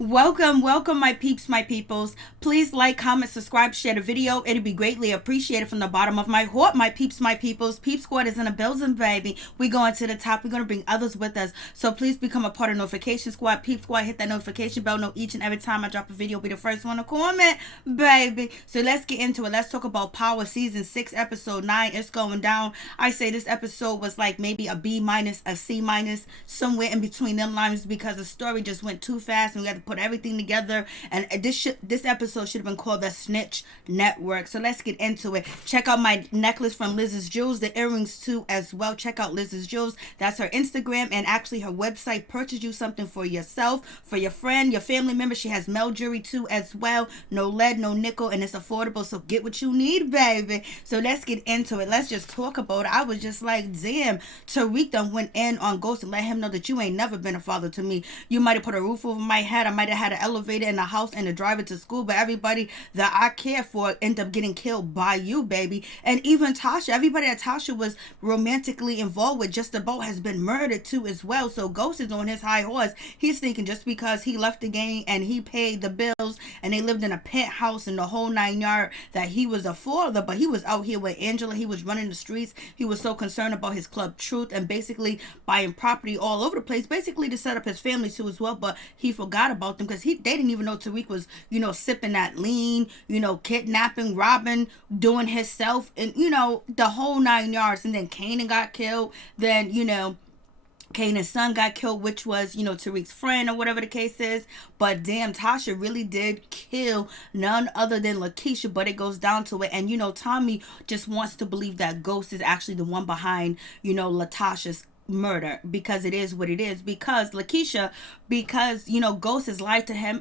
Welcome, my peeps, my peoples. Please like, comment, subscribe, share the video. It'd be greatly appreciated from the bottom of my heart, my peeps, my peoples. Peep Squad is in the building, baby. We going to the top. We're going to bring others with us. So please become a part of Notification Squad. Peep Squad, hit that notification bell. Know each and every time I drop a video, be the first one to comment, baby. So let's get into it. Let's talk about Power Season 6, Episode 9. It's going down. I say this episode was like maybe a B minus, a C minus, somewhere in between them lines because the story just went too fast and we had to put everything together. And this episode should have been called The Snitch Network. So let's get into it. Check out my necklace from Liz's Jewels, the earrings too as well. Check out Liz's Jewels. That's her Instagram and actually her website. Purchase you something for yourself, for your friend, your family member. She has Mel jewelry too as well. No lead, no nickel, and it's affordable. So get what you need, baby. So let's get into it. Let's just talk about it. I was just like, damn, Tariq done went in on Ghost and let him know that you ain't never been a father to me. You might have put a roof over my head. I might have had an elevator in the house and a driver to school, but everybody that I care for end up getting killed by you, baby. And even Tasha, everybody that Tasha was romantically involved with just about has been murdered too as well. So Ghost is on his high horse. He's thinking just because he left the gang and he paid the bills and they lived in a penthouse and the whole 9 yard that he was a father, but he was out here with Angela. He was running the streets. He was so concerned about his club Truth and basically buying property all over the place, basically to set up his family too as well. But he forgot about them because they didn't even know Tariq was, sipping that lean, kidnapping, robbing, doing himself, and the whole 9 yards. And then Kanan got killed. Then Kanan's son got killed, which was, Tariq's friend or whatever the case is. But damn, Tasha really did kill none other than Lakeisha, but it goes down to it. And, Tommy just wants to believe that Ghost is actually the one behind, Latasha's murder, because it is what it is, because Ghost has lied to him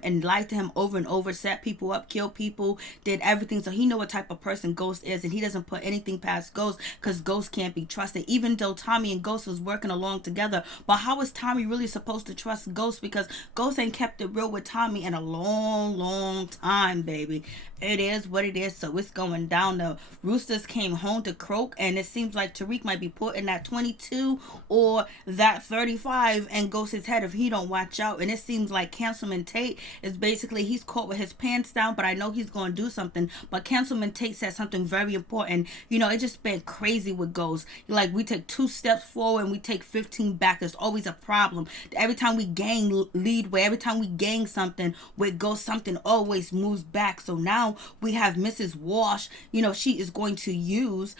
over and over, set people up, killed people, did everything. So he know what type of person Ghost is, and he doesn't put anything past Ghost because Ghost can't be trusted, even though Tommy and Ghost was working along together. But how is Tommy really supposed to trust Ghost, because Ghost ain't kept it real with Tommy in a long time, baby. It is what it is. So it's going down. The Roosters came home to croak, and it seems like Tariq might be putting that 22 or that 35 and Ghost's head if he don't watch out. And it seems like Councilman Tate is basically, he's caught with his pants down, but I know he's going to do something. But Councilman Tate said something very important. It just been crazy with Ghost. Like, we take 2 steps forward and we take 15 back. There's always a problem. Every time we gang lead way, every time we gang something with Ghost, something always moves back. So now we have Mrs. Walsh, she is going to use,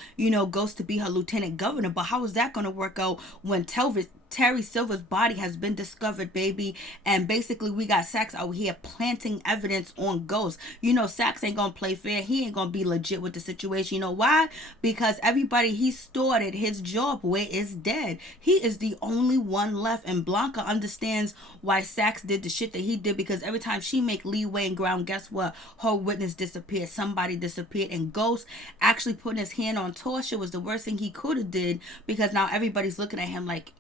Ghost to be her lieutenant governor. But how is that going to work out when Terry Silver's body has been discovered, baby? And basically we got Sax out here planting evidence on Ghost. Sax ain't gonna play fair. He ain't gonna be legit with the situation. You know why? Because everybody he started his job with is dead. He is the only one left, and Blanca understands why Sax did the shit that he did, because every time she make leeway and ground, guess what? Her witness disappeared. Somebody disappeared, and Ghost actually putting his hand on Tasha was the worst thing he could have did, because now everybody's looking at him like,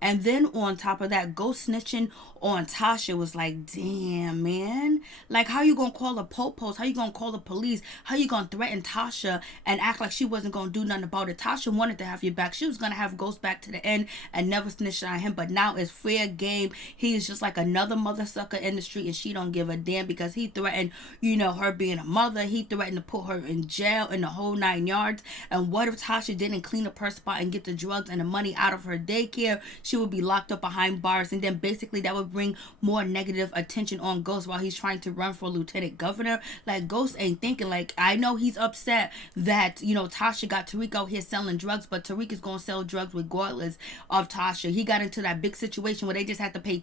And then on top of that, Ghost snitching on Tasha was like, damn, man. Like, how you gonna call the po-pos? How you gonna call the police? How you gonna threaten Tasha and act like she wasn't gonna do nothing about it? Tasha wanted to have your back. She was gonna have Ghost back to the end and never snitch on him. But now it's fair game. He is just like another mother sucker in the street, and she don't give a damn, because he threatened, her being a mother. He threatened to put her in jail in the whole 9 yards. And what if Tasha didn't clean up her spot and get the drugs and the money out of her daycare? She would be locked up behind bars, and then basically that would bring more negative attention on Ghost while he's trying to run for lieutenant governor. Like, Ghost ain't thinking. Like, I know he's upset that Tasha got Tariq out here selling drugs, but Tariq is gonna sell drugs regardless of Tasha. He got into that big situation where they just had to pay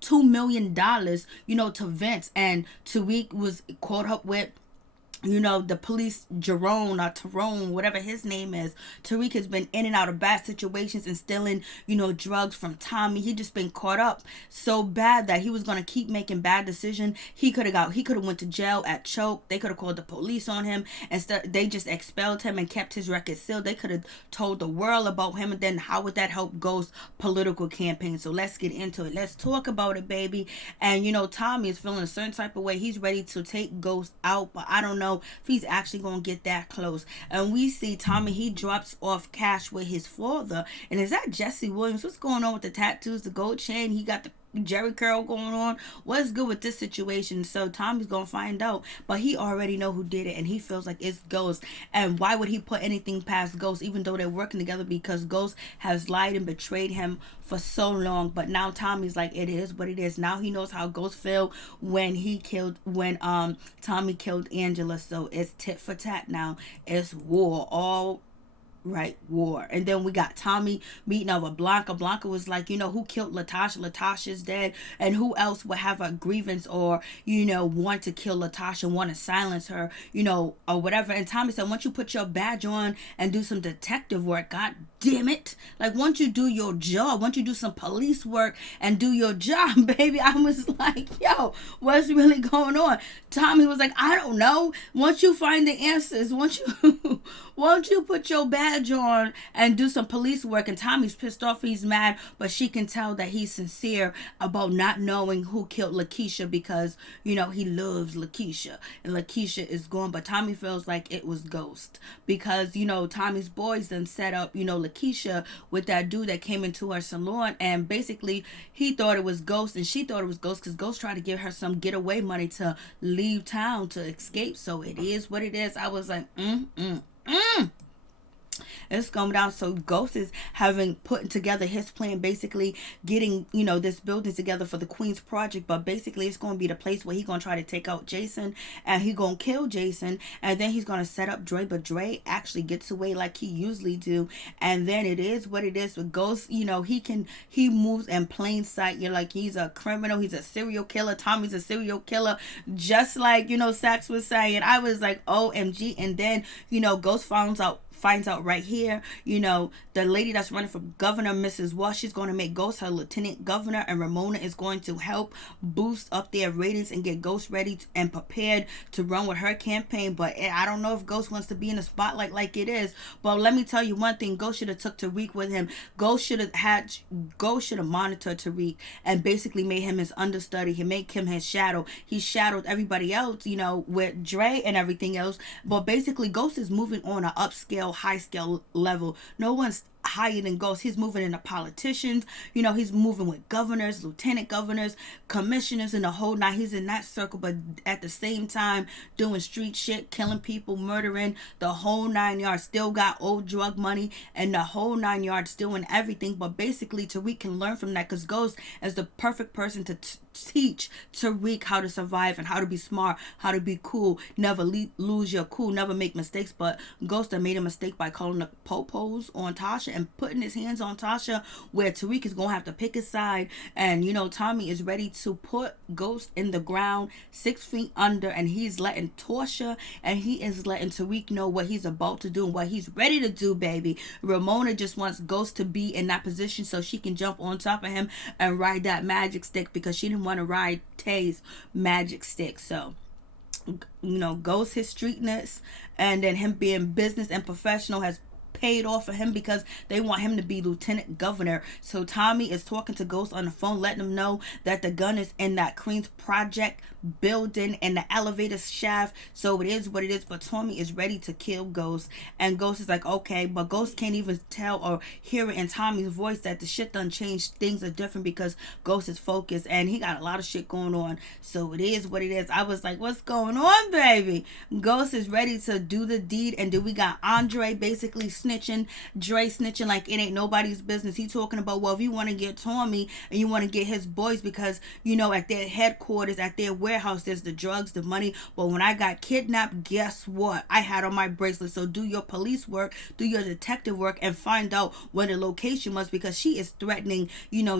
$2 million to Vince, and Tariq was caught up with the police, Jerome or Tyrone, whatever his name is. Tariq has been in and out of bad situations and stealing, drugs from Tommy. He just been caught up so bad that he was going to keep making bad decisions. He could have went to jail at Choke. They could have called the police on him. Instead, they just expelled him and kept his record sealed. They could have told the world about him, and then how would that help Ghost's political campaign? So let's get into it. Let's talk about it, baby. And, Tommy is feeling a certain type of way. He's ready to take Ghost out, but I don't know if he's actually gonna get that close. And we see Tommy, he drops off cash with his father. And is that Jesse Williams? What's going on with the tattoos, the gold chain? He got the Jerry curl going on? What's good with this situation? So Tommy's gonna find out, but he already know who did it, and he feels like it's Ghost. And why would he put anything past Ghost, even though they're working together? Because Ghost has lied and betrayed him for so long. But now Tommy's like, it is what it is. Now he knows how Ghost felt when Tommy killed Angela. So it's tit for tat now. It's war. All right, war. And then we got Tommy meeting up with Blanca. Blanca was like, who killed Latasha? Latasha's dead. And who else would have a grievance or, want to kill Latasha, want to silence her, or whatever. And Tommy said, once you put your badge on and do some detective work, God damn it. Like, once you do your job, once you do some police work and do your job, baby, I was like, yo, what's really going on? Tommy was like, I don't know. Once you find the answers, once you put your badge on and do some police work. And Tommy's pissed off, he's mad, but she can tell that he's sincere about not knowing who killed Lakeisha, because he loves Lakeisha and Lakeisha is gone. But Tommy feels like it was Ghost, because Tommy's boys then set up Lakeisha with that dude that came into her salon, and basically he thought it was Ghost and she thought it was Ghost, because Ghost tried to give her some getaway money to leave town to escape. So it is what it is. I was like, it's going down. So Ghost is putting together his plan, basically getting this building together for the Queen's Project. But basically it's going to be the place where he's going to try to take out Jason, and he's going to kill Jason, and then he's going to set up Dre. But Dre actually gets away like he usually do. And then it is what it is with Ghost. He moves in plain sight. You're like, he's a criminal, he's a serial killer. Tommy's a serial killer, just like Sax was saying. I was like, OMG. And then Ghost finds out right here, the lady that's running for governor, Mrs. Walsh, she's going to make Ghost her lieutenant governor, and Ramona is going to help boost up their ratings and get Ghost ready and prepared to run with her campaign. But I don't know if Ghost wants to be in the spotlight like it is. But let me tell you one thing, Ghost should have took Tariq with him. Ghost should have monitored Tariq and basically made him his understudy. He made him his shadow. He shadowed everybody else, with Dre and everything else. But basically Ghost is moving on an upscale, high scale level. No one's higher than Ghost. He's moving into politicians, he's moving with governors, lieutenant governors, commissioners, and the whole nine. He's in that circle, but at the same time doing street shit, killing people, murdering, the whole 9 yards. Still got old drug money and the whole 9 yards, doing everything. But basically Tariq can learn from that, because Ghost is the perfect person to teach Tariq how to survive and how to be smart, how to be cool, never lose your cool, never make mistakes. But Ghost made a mistake by calling the popos on Tasha and putting his hands on Tasha, where Tariq is going to have to pick his side. And Tommy is ready to put Ghost in the ground 6 feet under, and he's letting Tasha and he is letting Tariq know what he's about to do and what he's ready to do, baby. Ramona just wants Ghost to be in that position so she can jump on top of him and ride that magic stick, because she didn't want to ride Tay's magic stick. So Ghost, his streetness and then him being business and professional has paid off for him, because they want him to be lieutenant governor. So Tommy is talking to Ghost on the phone, letting him know that the gun is in that Queen's Project building in the elevator shaft. So it is what it is. But Tommy is ready to kill Ghost, and Ghost is like, okay. But Ghost can't even tell or hear it in Tommy's voice that the shit done changed. Things are different, because Ghost is focused and he got a lot of shit going on. So it is what it is. I was like, what's going on, baby? Ghost is ready to do the deed. And then we got Andre basically snitching, Dre snitching like it ain't nobody's business. He talking about, well, if you want to get Tommy and you want to get his boys, because at their headquarters, at their warehouse, there's the drugs, the money. But when I got kidnapped, guess what? I had on my bracelet. So do your police work, do your detective work, and find out where the location was, because she is threatening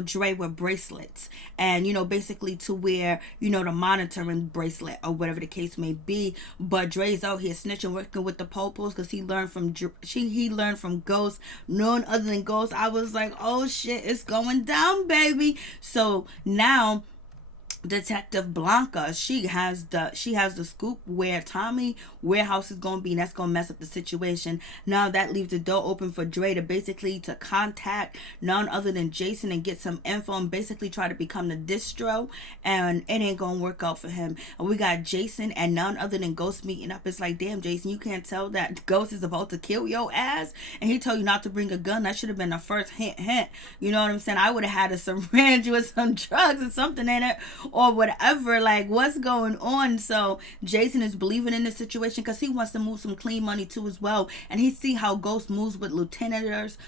Dre with bracelets, and basically to wear the monitoring bracelet or whatever the case may be. But Dre's out here snitching, working with the popos, because he learned from Ghost, none other than Ghost. I was like, oh shit, it's going down, baby. So now Detective Blanca, she has the scoop where Tommy warehouse is gonna be, and that's gonna mess up the situation. Now that leaves the door open for Dre to basically to contact none other than Jason and get some info and basically try to become the distro, and it ain't gonna work out for him. And we got Jason and none other than Ghost meeting up. It's like, damn, Jason, you can't tell that Ghost is about to kill your ass, and he told you not to bring a gun. That should have been the first hint. You know what I'm saying? I would have had a syringe with some drugs or something in it, or whatever. Like, what's going on? So Jason is believing in the situation because he wants to move some clean money too as well, and he see how Ghost moves with lieutenants,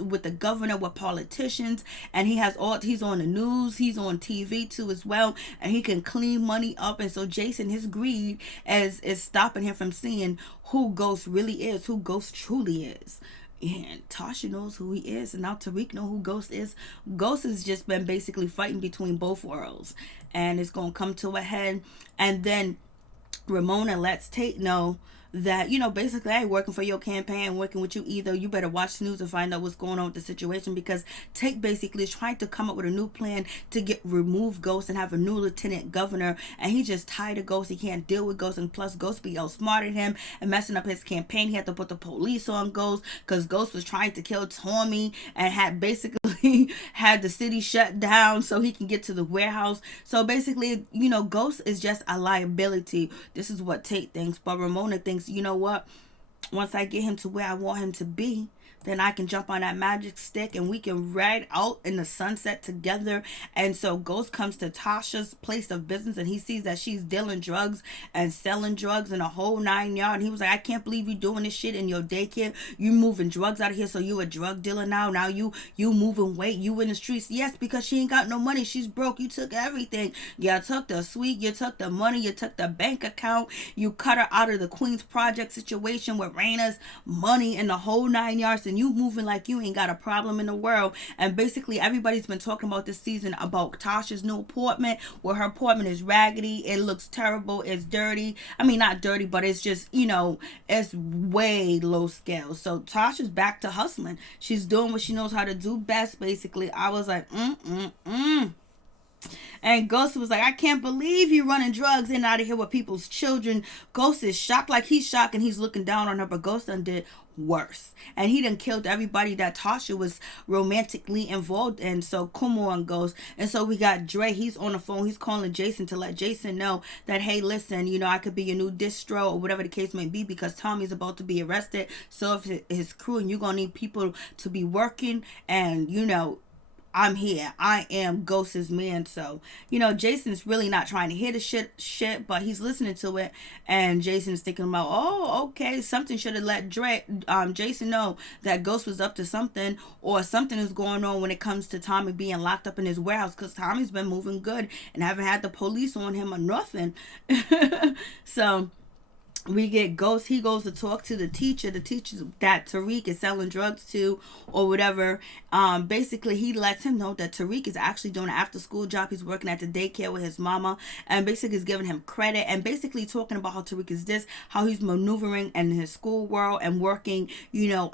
with the governor, with politicians, and he's on the news, he's on TV too as well, and he can clean money up. And so Jason, his greed is stopping him from seeing who Ghost really is, who Ghost truly is. And Tasha knows who he is, and now Tariq know who Ghost is. Ghost has just been basically fighting between both worlds, and it's gonna come to a head. And then Ramona lets Tate know that, basically, I ain't working for your campaign, I'm working with you either. You better watch the news and find out what's going on with the situation, because Tate basically is trying to come up with a new plan to remove Ghost and have a new lieutenant governor, and he just tired of Ghost. He can't deal with Ghost, and plus Ghost be outsmarting him and messing up his campaign. He had to put the police on Ghost because Ghost was trying to kill Tommy and had basically had the city shut down so he can get to the warehouse. So basically, Ghost is just a liability. This is what Tate thinks, but Ramona thinks, you know what? Once I get him to where I want him to be, then I can jump on that magic stick and we can ride out in the sunset together. And so Ghost comes to Tasha's place of business, and he sees that she's dealing drugs and selling drugs in a whole 9 yards. And he was like, I can't believe you doing this shit in your daycare. You moving drugs out of here, so you a drug dealer now. Now you moving weight. You in the streets. Yes, because she ain't got no money. She's broke. You took everything. You took the suite. You took the money. You took the bank account. You cut her out of the Queen's Project situation with Raina's money in the whole 9 yards. And you moving like you ain't got a problem in the world. And basically everybody's been talking about this season about Tasha's new apartment, where her apartment is raggedy, it looks terrible, it's dirty. I mean, not dirty, but it's just, it's way low scale. So Tasha's back to hustling. She's doing what she knows how to do best. Basically, I was like, And Ghost was like, I can't believe you running drugs in and out of here with people's children. Ghost is shocked, like he's shocked, and he's looking down on her, but Ghost done did worse. And he done killed everybody that Tasha was romantically involved in. So come on, Ghost. And so we got Dre. He's on the phone. He's calling Jason to let Jason know that, hey, listen, I could be your new distro or whatever the case may be, because Tommy's about to be arrested. So if his crew, and you're going to need people to be working, and, I'm here. I am Ghost's man. So, Jason's really not trying to hear the shit, but he's listening to it. And Jason's thinking about, oh, okay, something should have let Jason know that Ghost was up to something, or something is going on when it comes to Tommy being locked up in his warehouse, because Tommy's been moving good and haven't had the police on him or nothing. So we get Ghost. He goes to talk to the teacher that Tariq is selling drugs to or whatever. Basically, he lets him know that Tariq is actually doing an after school job. He's working at the daycare with his mama, and basically is giving him credit, and basically talking about how Tariq is how he's maneuvering in his school world and working,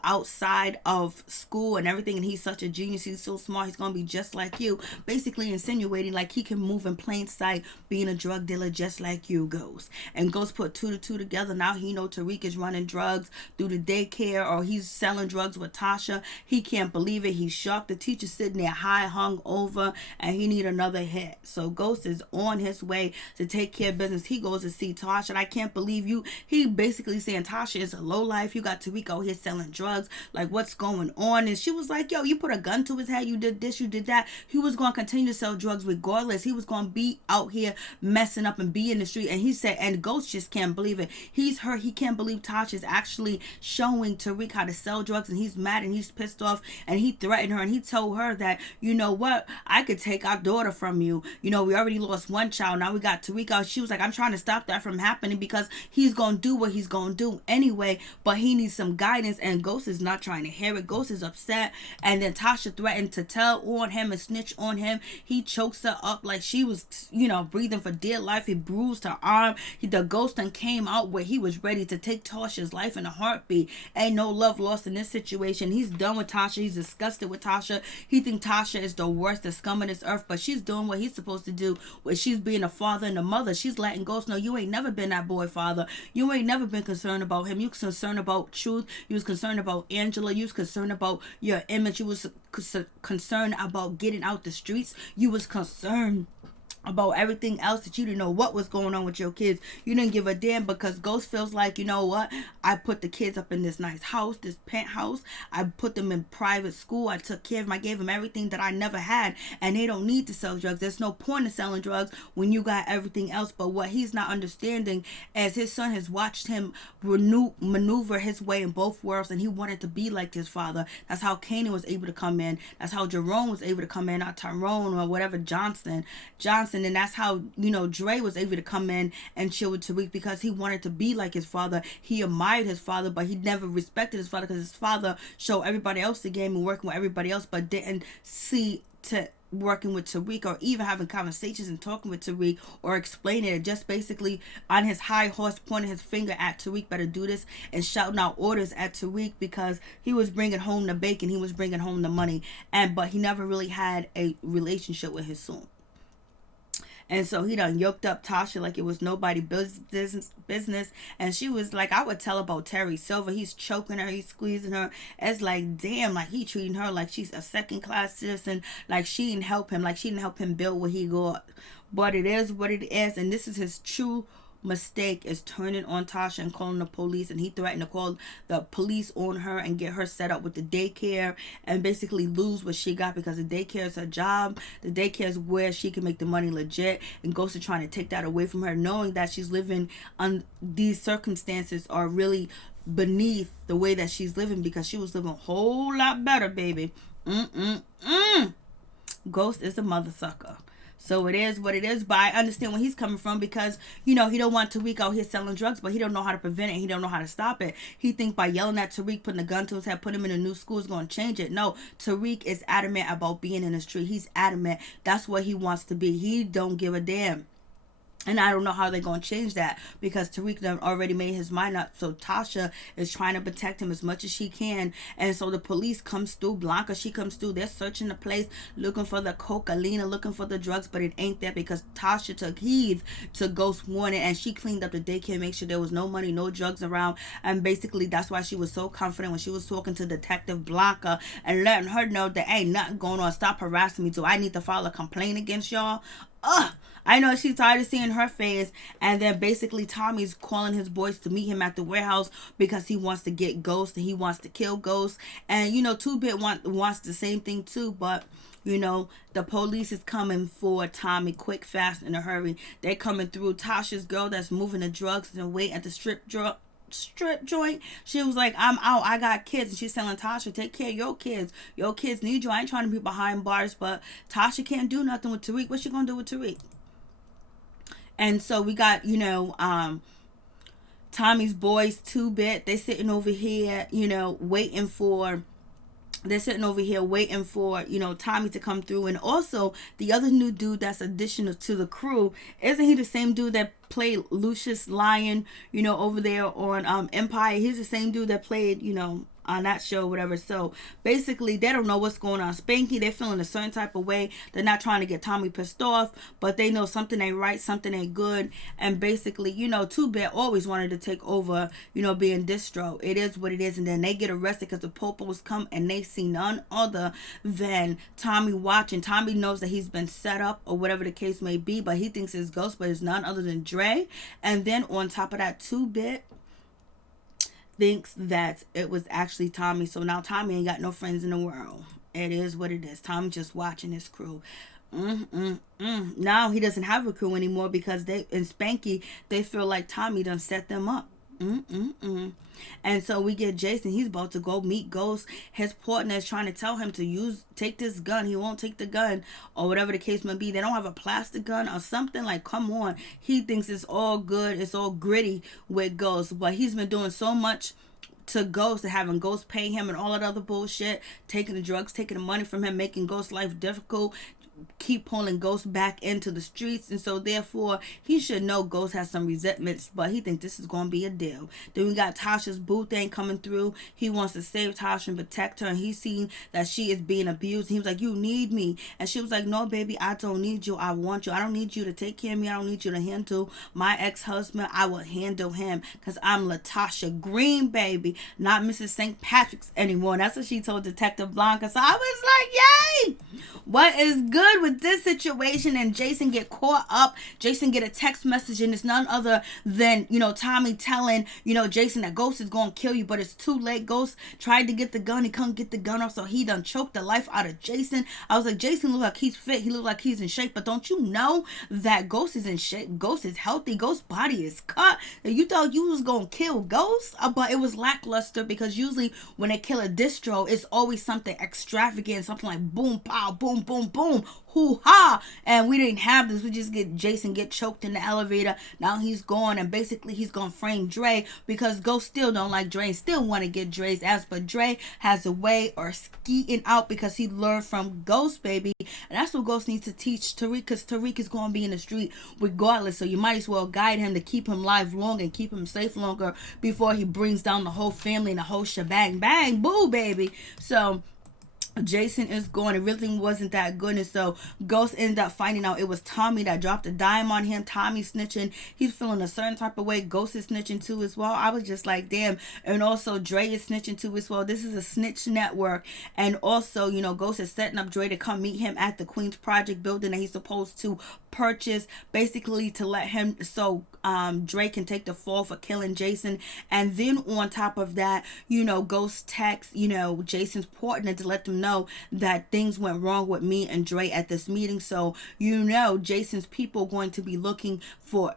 outside of school and everything. And he's such a genius. He's so smart. He's going to be just like you. Basically insinuating like he can move in plain sight, being a drug dealer just like you, Ghost. And Ghost put 2 to 2 together. Now he know Tariq is running drugs through the daycare, or he's selling drugs with Tasha. He can't believe it. He's shocked. The teacher's sitting there high hung over, and he need another hit. So Ghost is on his way to take care of business. He goes to see Tasha, and I can't believe you. He basically saying Tasha is a lowlife. You got Tariq out here selling drugs. Like, what's going on? And she was like, yo, you put a gun to his head. You did this, you did that. He was going to continue to sell drugs regardless. He was going to be out here messing up and be in the street. And he said, and Ghost just can't believe it. He's hurt. He can't believe Tasha is actually showing Tariq how to sell drugs, and he's mad and he's pissed off, and he threatened her, and he told her that, you know what, I could take our daughter from you. We already lost one child. Now we got Tariq out. She was like, I'm trying to stop that from happening, because he's going to do what he's going to do anyway, but he needs some guidance. And Ghost is not trying to hear it. Ghost is upset. And then Tasha threatened to tell on him and snitch on him. He chokes her up like she was, breathing for dear life. He bruised her arm. The Ghost then came out where he was ready to take Tasha's life in a heartbeat. Ain't no love lost in this situation. He's done with Tasha. He's disgusted with Tasha. He thinks Tasha is the worst, the scum of this earth, but she's doing what he's supposed to do, where she's being a father and a mother. She's letting Ghost know, you ain't never been that boy father. You ain't never been concerned about him. You was concerned about truth. You was concerned about Angela. You was concerned about your image. You was concerned about getting out the streets. You was concerned about everything else, that you didn't know what was going on with your kids. You didn't give a damn, because Ghost feels like, you know what, I put the kids up in this nice house, this penthouse. I put them in private school. I took care of them. I gave them everything that I never had, and they don't need to sell drugs. There's no point in selling drugs when you got everything else. But what he's not understanding, as his son has watched him maneuver his way in both worlds, and he wanted to be like his father. That's how Kanan was able to come in. That's how Jerome was able to come in, not Tyrone or whatever, Johnson. And that's how, you know, Dre was able to come in and chill with Tariq, because he wanted to be like his father. He admired his father, but he never respected his father, because his father showed everybody else the game and working with everybody else, but didn't see to working with Tariq, or even having conversations and talking with Tariq, or explaining it. Just basically on his high horse, pointing his finger at Tariq, better do this, and shouting out orders at Tariq, because he was bringing home the bacon, he was bringing home the money, but he never really had a relationship with his son. And so he done yoked up Tasha like it was nobody business. And she was like, I would tell about Terry Silver. He's choking her. He's squeezing her. It's like, damn, like he treating her like she's a second class citizen. Like she didn't help him. Like she didn't help him build what he got. But it is what it is. And this is his true mistake, is turning on Tasha and calling the police. And he threatened to call the police on her and get her set up with the daycare, and basically lose what she got, because the daycare is her job. The daycare is where she can make the money legit, and Ghost is trying to take that away from her, knowing that she's living on these circumstances are really beneath the way that she's living, because she was living a whole lot better, baby. Ghost is a mother sucker. So it is what it is, but I understand where he's coming from, because, you know, he don't want Tariq out here selling drugs, but he don't know how to prevent it. He don't know how to stop it. He think by yelling at Tariq, putting a gun to his head, putting him in a new school is going to change it. No, Tariq is adamant about being in the street. He's adamant. That's what he wants to be. He don't give a damn. And I don't know how they're going to change that, because Tariq done already made his mind up. So Tasha is trying to protect him as much as she can. And so the police comes through. Blanca, she comes through. They're searching the place, looking for the cocaine, looking for the drugs. But it ain't there, because Tasha took heed to Ghost's warning. And she cleaned up the daycare, make sure there was no money, no drugs around. And basically that's why she was so confident when she was talking to Detective Blanca and letting her know that ain't nothing going on. Stop harassing me. Do I need to file a complaint against y'all? I know she's tired of seeing her face. And then basically Tommy's calling his boys to meet him at the warehouse, because he wants to get Ghost and he wants to kill Ghost. And, you know, 2-Bit wants the same thing too, but, you know, the police is coming for Tommy quick, fast, in a hurry. They're coming through. Tasha's girl that's moving the drugs and wait at the strip joint, she was like, I'm out, I got kids. And she's telling Tasha, take care of your kids. Your kids need you. I ain't trying to be behind bars. But Tasha can't do nothing with Tariq. What's she gonna do with Tariq? And so we got, you know, Tommy's boys, 2-Bit. They sitting over here, you know, waiting for, you know, Tommy to come through. And also the other new dude that's additional to the crew, isn't he the same dude that played Lucius Lyon, you know, over there on Empire? He's the same dude that played, you know, on that show, whatever. So basically they don't know what's going on. Spanky, they're feeling a certain type of way. They're not trying to get Tommy pissed off, but they know something ain't right, something ain't good. And basically, you know, 2-Bit always wanted to take over, you know, being distro. It is what it is. And then they get arrested because the popos come and they see none other than Tommy watching. Tommy knows that he's been set up or whatever the case may be, but he thinks it's Ghost, but it's none other than Dre. And then on top of that, 2-Bit thinks that it was actually Tommy. So now Tommy ain't got no friends in the world. It is what it is. Tommy just watching his crew. Now he doesn't have a crew anymore, because they, in Spanky, they feel like Tommy done set them up. And so we get Jason. He's about to go meet Ghost. His partner is trying to tell him to take this gun. He won't take the gun, or whatever the case may be. They don't have a plastic gun or something. Like, come on. He thinks it's all good. It's all gritty with Ghost. But he's been doing so much to Ghost, and having Ghost pay him and all that other bullshit, taking the drugs, taking the money from him, making Ghost's life difficult, keep pulling Ghost back into the streets, and so therefore he should know Ghost has some resentments, but he thinks this is gonna be a deal. Then we got Tasha's boo thing coming through. He wants to save Tasha and protect her, and he's seen that she is being abused. He was like, you need me, and she was like, no baby, I don't need you, I want you. I don't need you to take care of me. I don't need you to handle my ex-husband. I will handle him because I'm Latasha Green, baby, not Mrs. St. Patrick's anymore. And that's what she told Detective Blanca. So I was like, yay, what is good with this situation? And Jason get caught up. Jason get a text message, and it's none other than, Tommy telling, Jason that Ghost is going to kill you, but it's too late. Ghost tried to get the gun. He couldn't get the gun off, so he done choked the life out of Jason. I was like, Jason looks like he's fit. He looks like he's in shape, but don't you know that Ghost is in shape? Ghost is healthy. Ghost's body is cut. And you thought you was going to kill Ghost, but it was lackluster, because usually when they kill a distro, it's always something extravagant, something like boom, pow, boom, boom, boom, hoo-ha. And we didn't have this. We just get Jason get choked in the elevator. Now he's gone, and basically he's gonna frame Dre, because Ghost still don't like Dre and still want to get Dre's ass, but Dre has a way or skeeting out because he learned from Ghost, baby. And that's what Ghost needs to teach Tariq, because Tariq is going to be in the street regardless, so you might as well guide him to keep him live long and keep him safe longer before he brings down the whole family and the whole shebang bang boo, baby. So Jason is gone. It really wasn't that good, and so Ghost ended up finding out it was Tommy that dropped a dime on him. Tommy snitching. He's feeling a certain type of way. Ghost is snitching too as well. I was just like, damn. And also Dre is snitching too as well. This is a snitch network. And also, Ghost is setting up Dre to come meet him at the Queens Project building that he's supposed to purchase, basically to let him, so Dre can take the fall for killing Jason. And then on top of that, Ghost texts, Jason's partner to let them know that things went wrong with me and Dre at this meeting. So, Jason's people going to be looking for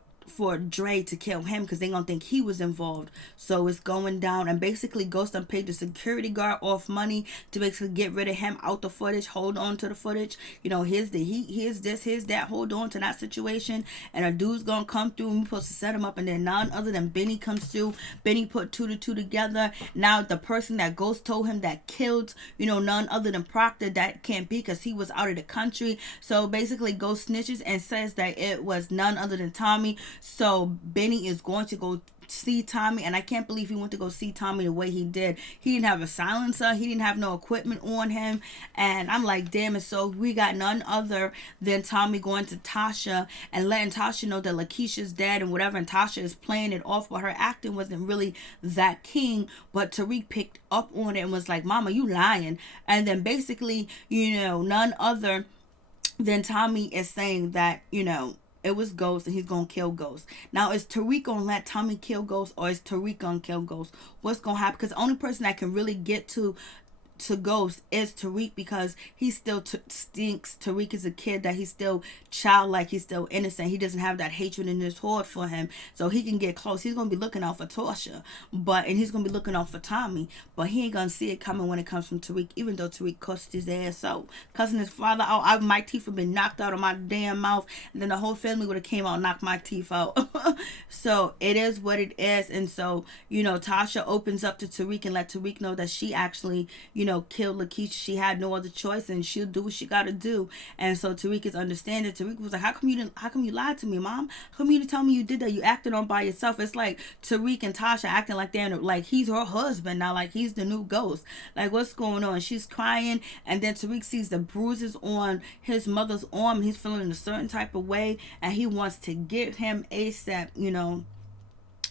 Dre to kill him, because they gonna think he was involved. So it's going down, and basically Ghost done paid the security guard off money to basically get rid of him out the footage. Hold on to the footage. Here's the heat, here's this, here's that. Hold on to that situation, and a dude's gonna come through, and we're supposed to set him up, and then none other than Benny comes through. Benny put 2 to 2 together. Now the person that Ghost told him that killed, none other than Proctor, that can't be, because he was out of the country. So basically Ghost snitches and says that it was none other than Tommy. So Benny is going to go see Tommy, and I can't believe he went to go see Tommy the way he did. He didn't have a silencer, he didn't have no equipment on him, and I'm like, damn it. So we got none other than Tommy going to Tasha and letting Tasha know that Lakeisha's dead and whatever, and Tasha is playing it off, but her acting wasn't really that king. But Tariq picked up on it and was like, mama, you lying. And then basically, none other than Tommy is saying that, it was Ghost and he's gonna kill Ghost. Now, is Tariq gonna let Tommy kill Ghost, or is Tariq gonna kill Ghost? What's gonna happen? Because the only person that can really get to Ghost is Tariq, because he still stinks. Tariq is a kid that he's still childlike, he's still innocent, he doesn't have that hatred in his heart for him, so he can get close. He's gonna be looking out for Tasha, and he's gonna be looking out for Tommy, but he ain't gonna see it coming when it comes from Tariq, even though Tariq cussed his ass out, cussing his father out. My teeth have been knocked out of my damn mouth, and then the whole family would have came out and knocked my teeth out. So it is what it is. And so Tasha opens up to Tariq and let Tariq know that she actually killed Lakeisha. She had no other choice, and she'll do what she gotta do. And so Tariq is understanding. Tariq was like, how come you lied to me, mom? How come you didn't tell me you did that? You acted on by yourself. It's like Tariq and Tasha acting like they're like he's her husband now, like he's the new Ghost. Like, what's going on? She's crying, and then Tariq sees the bruises on his mother's arm, and he's feeling a certain type of way, and he wants to get him ASAP.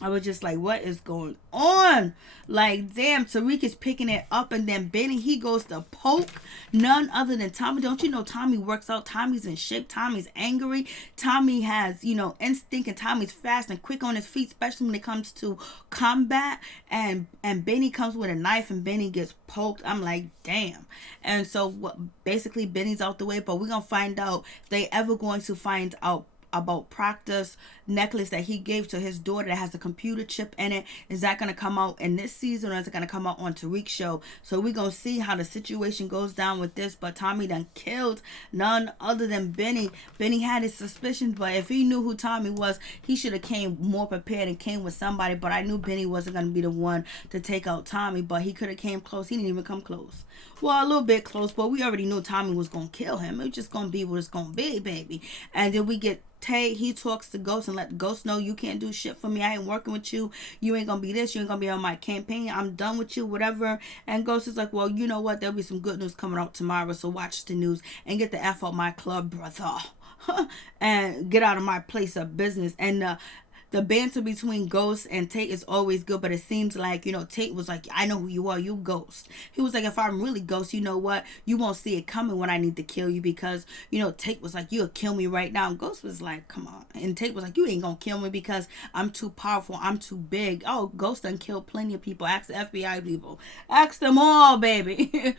I was just like, what is going on? Like, damn, Tariq is picking it up, and then Benny, he goes to poke none other than Tommy. Don't you know Tommy works out? Tommy's in shape. Tommy's angry. Tommy has, instinct, and Tommy's fast and quick on his feet, especially when it comes to combat. And Benny comes with a knife, and Benny gets poked. I'm like, damn. And so basically Benny's out the way, but we're going to find out if they ever going to find out about Proctor's necklace that he gave to his daughter that has a computer chip in it. Is that going to come out in this season, or is it going to come out on Tariq's show? So we're going to see how the situation goes down with this. But Tommy done killed none other than Benny. Benny had his suspicions, but if he knew who Tommy was, he should have came more prepared and came with somebody. But I knew Benny wasn't going to be the one to take out Tommy, but he could have came close. He didn't even come close. Well, a little bit close, but we already knew Tommy was going to kill him. It was just going to be what it's going to be, baby. And then we get Tay. He talks to Ghost and let Ghost know, you can't do shit for me. I ain't working with you. You ain't going to be this. You ain't going to be on my campaign. I'm done with you, whatever. And Ghost is like, well, you know what? There'll be some good news coming out tomorrow, so watch the news and get the F out my club, brother. And get out of my place of business. And the banter between Ghost and Tate is always good, but it seems like, Tate was like, I know who you are, you Ghost. He was like, if I'm really Ghost, you know what? You won't see it coming when I need to kill you, because, Tate was like, you'll kill me right now. And Ghost was like, come on. And Tate was like, you ain't gonna kill me because I'm too powerful, I'm too big. Oh, Ghost done killed plenty of people. Ask the FBI people. Ask them all, baby.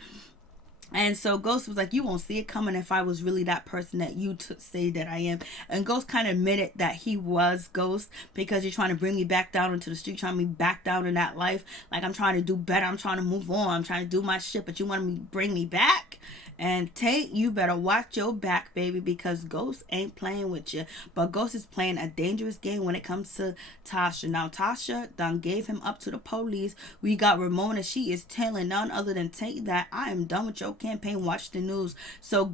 And so Ghost was like, you won't see it coming if I was really that person that you say that I am. And Ghost kind of admitted that he was Ghost, because you're trying to bring me back down into the street, trying to bring me back down in that life. Like, I'm trying to do better. I'm trying to move on. I'm trying to do my shit, but you want to bring me back? And Tate, you better watch your back, baby, because Ghost ain't playing with you. But Ghost is playing a dangerous game when it comes to Tasha. Now, Tasha done gave him up to the police. We got Ramona. She is telling none other than Tate that I am done with your campaign. Watch the news. So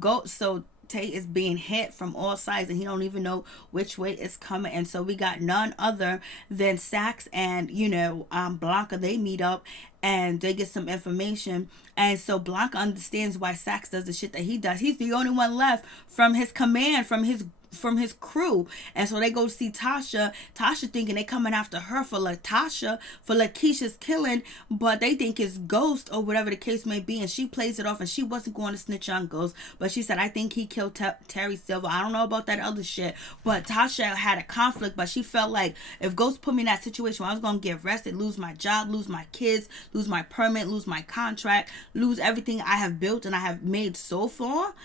Tate is being hit from all sides, and he don't even know which way it's coming. And so we got none other than Sax and Blanca. They meet up and they get some information, and so Blanca understands why Sax does the shit that he does. He's the only one left from his command, from his crew. And so they go see Tasha thinking they coming after her for Lakeisha's killing, but they think it's Ghost or whatever the case may be. And she plays it off, and she wasn't going to snitch on Ghost, but she said, I think he killed Terry Silver. I don't know about that other shit, but Tasha had a conflict, but she felt like if Ghost put me in that situation where I was going to get arrested, lose my job, lose my kids, lose my permit, lose my contract, lose everything I have built and I have made so far,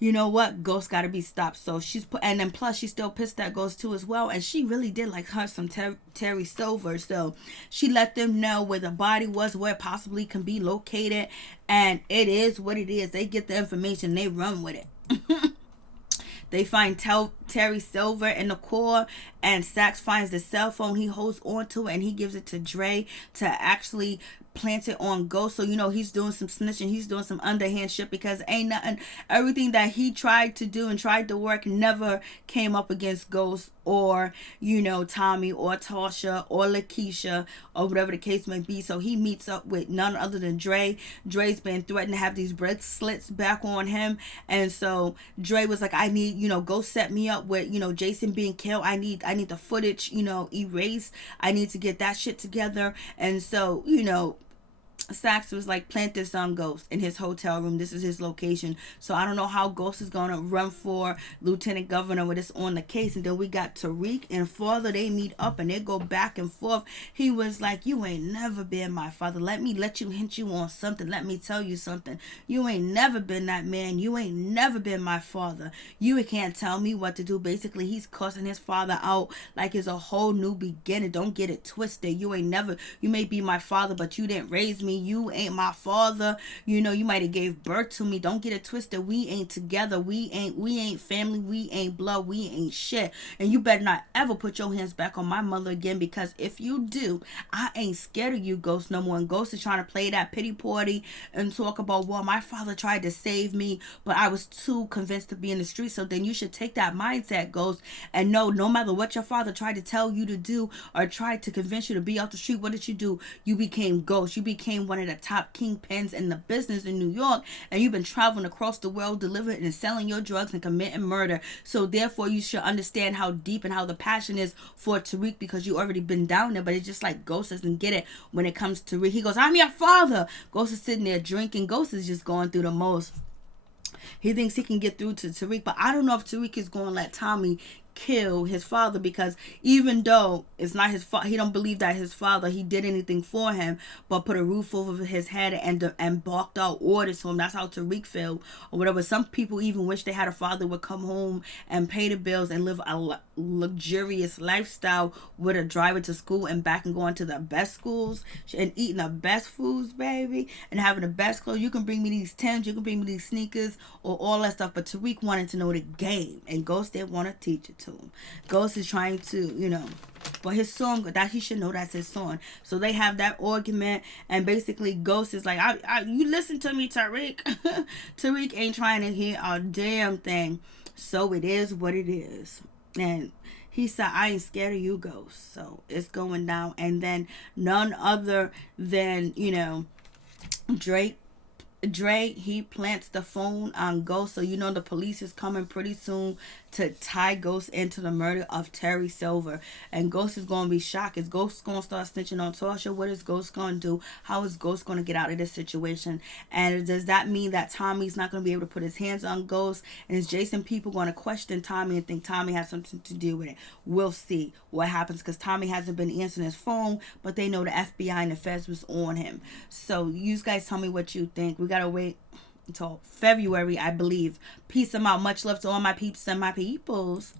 you know what? Ghost got to be stopped. So and then plus she's still pissed at Ghost too as well. And she really did like her some Terry Silver. So she let them know where the body was, where it possibly can be located. And it is what it is. They get the information, they run with it. They find Terry Silver in the core, and Sax finds the cell phone. He holds on to it and he gives it to Dre to actually plant it on Ghost. So he's doing some snitching, he's doing some underhand shit, because ain't nothing, everything that he tried to do and tried to work never came up against Ghost or Tommy or Tasha or Lakeisha or whatever the case may be. So he meets up with none other than Dre. Dre's been threatened to have these bracelets back on him, and so Dre was like, I need Ghost set me up with Jason being killed. I need the footage erased. I need to get that shit together. And so Sax was like, plant this on Ghost in his hotel room. This is his location. So I don't know how Ghost is going to run for lieutenant governor with this on the case. And then we got Tariq and father. They meet up and they go back and forth. He was like, you ain't never been my father. Let me hint you on something. Let me tell you something. You ain't never been that man. You ain't never been my father. You can't tell me what to do. Basically, he's cussing his father out like it's a whole new beginning. Don't get it twisted. You may be my father, but you didn't raise me. You ain't my father. You might have gave birth to me. Don't get it twisted. We ain't together. We ain't family. We ain't blood. We ain't shit. And you better not ever put your hands back on my mother again, because if you do, I ain't scared of you, Ghost, no more. And Ghost is trying to play that pity party and talk about, well, my father tried to save me, but I was too convinced to be in the street. So then you should take that mindset, Ghost, and no matter what your father tried to tell you to do or tried to convince you to be out the street, what did you do? You became Ghost. You became one of the top kingpins in the business in New York, and you've been traveling across the world delivering and selling your drugs and committing murder. So therefore you should understand how deep and how the passion is for Tariq, because you already been down there. But it's just like Ghost doesn't get it when it comes to Tariq. He goes, I'm your father. Ghost is sitting there drinking. Ghost is just going through the most. He thinks he can get through to Tariq, but I don't know if Tariq is going to let Tommy kill his father, because even though it's not his fault, he don't believe that his father, he did anything for him but put a roof over his head and barked out orders to him. That's how Tariq felt or whatever. Some people even wish they had a father would come home and pay the bills and live a luxurious lifestyle with a driver to school and back, and going to the best schools and eating the best foods, baby, and having the best clothes. You can bring me these Timbs, you can bring me these sneakers or all that stuff, but Tariq wanted to know the game, and Ghost didn't want to teach it to him. Ghost is trying to, well, his song, that he should know that's his song. So they have that argument, and basically Ghost is like, you listen to me, Tariq. Tariq ain't trying to hear a damn thing. So it is what it is. And he said, I ain't scared of you, Ghost. So it's going down. And then none other than, Dre, he plants the phone on Ghost, so the police is coming pretty soon to tie Ghost into the murder of Terry Silver. And Ghost is going to be shocked. Is Ghost going to start snitching on Tasha? What is Ghost going to do? How is Ghost going to get out of this situation? And does that mean that Tommy's not going to be able to put his hands on Ghost? And is Jason people going to question Tommy and think Tommy has something to do with it? We'll see what happens, because Tommy hasn't been answering his phone, but they know the FBI and the feds was on him. So you guys tell me what you think. We got to wait until February, I believe. Peace and out. Much love to all my peeps and my peoples.